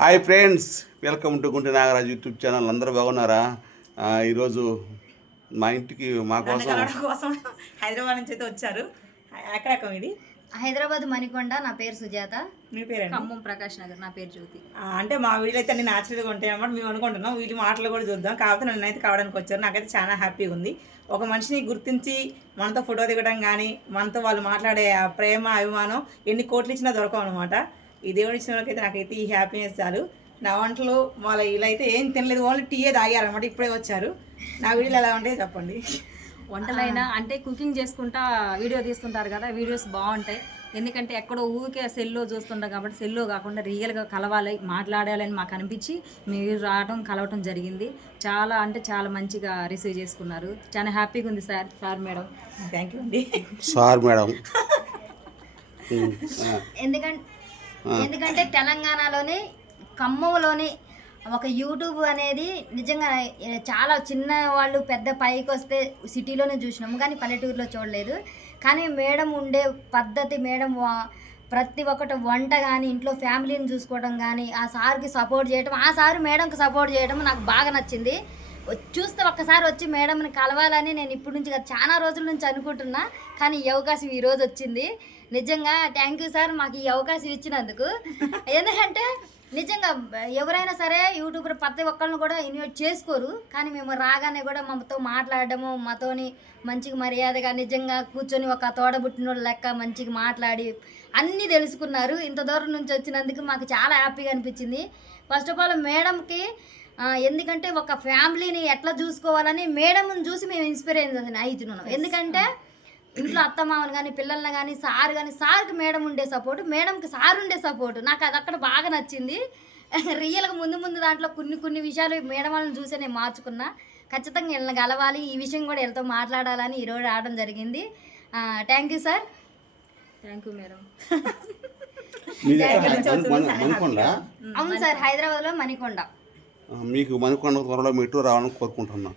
Hi friends, welcome to Gunte Nagaraju YouTube channel. అందరూ బాగున్నారా? ఈరోజు మా ఇంటికి మా కోసం హైదరాబాద్ నుంచి అయితే వచ్చారు. ఎక్కడెక్కడ ఇది? హైదరాబాద్ మణికొండ. నా పేరు సుజాత. మీ పేరు? ఖమ్మం ప్రకాష్ నగర్. నా పేరు జ్యోతి. అంటే మా వీళ్ళు అయితే అన్ని న్యాచురల్గా ఉంటాయి అన్నమాట. మేము అనుకుంటున్నాం వీళ్ళు మాటలు కూడా చూద్దాం. కాకపోతే నన్ను అయితే కావడానికి వచ్చారు. నాకైతే చాలా హ్యాపీగా ఉంది. ఒక మనిషిని గుర్తించి మనతో ఫోటో దిగడం కానీ, మనతో వాళ్ళు మాట్లాడే ప్రేమ అభిమానం ఎన్ని కోట్లు ఇచ్చినా దొరకవు అనమాట. ఈ దేవుడు ఇచ్చిన వాళ్ళకైతే నాకైతే ఈ హ్యాపీనెస్ చాలు. నా వంటలు వాళ్ళ వీళ్ళు అయితే ఏం తినలేదు, ఓన్లీ టీయే తాగారనమాట. ఇప్పుడే వచ్చారు. నా వీడియోలు ఎలా ఉంటాయో చెప్పండి. వంటలైనా అంటే కుకింగ్ చేసుకుంటా వీడియో తీస్తుంటారు కదా, వీడియోస్ బాగుంటాయి. ఎందుకంటే ఎక్కడో ఊరికే సెల్లో చూస్తుంటాం కాబట్టి సెల్లో కాకుండా రియల్గా కలవాలి, మాట్లాడాలని మాకు అనిపించి మీరు రావడం కలవటం జరిగింది. చాలా అంటే చాలా మంచిగా రిసీవ్ చేసుకున్నారు. చాలా హ్యాపీగా ఉంది సార్ మేడం. థ్యాంక్ యూ అండి. Sir madam. ఎందుకంటే తెలంగాణలోని ఖమ్మంలోని ఒక యూట్యూబ్ అనేది నిజంగా చాలా చిన్న వాళ్ళు పెద్ద పైకి వస్తే సిటీలోనే చూసినాము, కానీ పల్లెటూరులో చూడలేదు. కానీ మేడం ఉండే పద్ధతి, మేడం ప్రతి ఒక్కటి వంట కానీ, ఇంట్లో ఫ్యామిలీని చూసుకోవడం కానీ, ఆ సార్కి సపోర్ట్ చేయడం, ఆ సార్ మేడంకి సపోర్ట్ చేయడం నాకు బాగా నచ్చింది. చూస్తే ఒక్కసారి వచ్చి మేడంని కలవాలని నేను ఇప్పటి నుంచి చాలా రోజుల నుంచి అనుకుంటున్నా. కానీ ఈ అవకాశం ఈరోజు వచ్చింది. నిజంగా థ్యాంక్ యూ సార్, మాకు ఈ అవకాశం ఇచ్చినందుకు. ఎందుకంటే నిజంగా ఎవరైనా సరే యూట్యూబర్ ప్రతి ఒక్కరిని కూడా ఇన్వైట్ చేసుకోరు, కానీ మేము రాగానే కూడా మాతో మాట్లాడడము, మాతోని మంచిగా మర్యాదగా నిజంగా కూర్చొని ఒక తోడబుట్టిన లెక్క మంచిగా మాట్లాడి అన్నీ తెలుసుకున్నారు. ఇంత దూరం నుంచి వచ్చినందుకు మాకు చాలా హ్యాపీగా అనిపించింది. ఫస్ట్ ఆఫ్ ఆల్ మేడంకి ఎందుకంటే ఒక ఫ్యామిలీని ఎట్లా చూసుకోవాలని మేడంని చూసి మేము ఇన్స్పిరేషన్ అవుతున్నాం. ఎందుకంటే ఇంట్లో అత్తమామని కానీ, పిల్లల్ని కానీ, సార్కి మేడం ఉండే సపోర్టు, మేడంకి సార్ ఉండే సపోర్టు నాకు అది అక్కడ బాగా నచ్చింది. రియల్గా ముందు దాంట్లో కొన్ని విషయాలు మేడం వాళ్ళని చూసే నేను మార్చుకున్నా. ఖచ్చితంగా వీళ్ళని కలవాలి, ఈ విషయం కూడా వీళ్ళతో మాట్లాడాలని ఈరోజు రావడం జరిగింది. Thank you sir. Thank you madam. అవును సార్, హైదరాబాద్లో మణికొండ. మీకు మణికొండ త్వరలో మెట్రో రావాలని కోరుకుంటున్నా.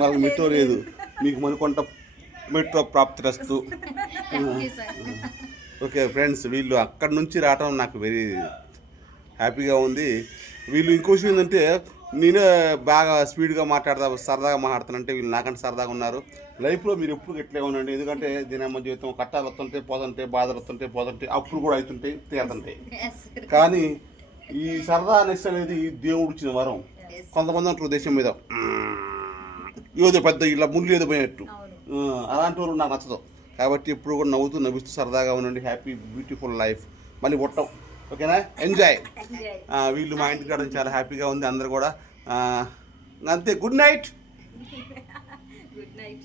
వాళ్ళకి మెట్రో లేదు, మీకు మణికొండ మెట్రో ప్రాప్తిరస్తు. ఓకే ఫ్రెండ్స్, వీళ్ళు అక్కడి నుంచి రావడం నాకు వెరీ హ్యాపీగా ఉంది. వీళ్ళు ఇంకో విషయం ఏంటంటే, నేనే బాగా స్పీడ్గా సరదాగా మాట్లాడుతానంటే వీళ్ళు నాకంటే సరదాగా ఉన్నారు. లైఫ్లో మీరు ఎప్పుడు గట్లే ఉండండి. ఎందుకంటే దీనమ్మ జీవితం కట్టాలు వస్తుంటాయి, పోతుంటాయి, బాధలు వస్తుంటాయి, అప్పులు కూడా అవుతుంటాయి, తీరుతుంటాయి. కానీ ఈ సరదా నెక్స్ట్ అనేది దేవుడు ఇచ్చిన వరం. కొంతమంది అంటారు దేశం మీద ఏదో పెద్ద ఇలా ముళ్ళు ఏదో పోయినట్టు, అలాంటి వాళ్ళు నాకు నచ్చదు. కాబట్టి ఇప్పుడు కూడా నవ్విస్తూ సరదాగా ఉండండి. Happy beautiful life. మళ్ళీ పుట్టం. ఓకేనా? ఎంజాయ్. వీళ్ళు మా ఇంటికి రావడం చాలా హ్యాపీగా ఉంది. అందరు కూడా అంతే. Good night. Good night.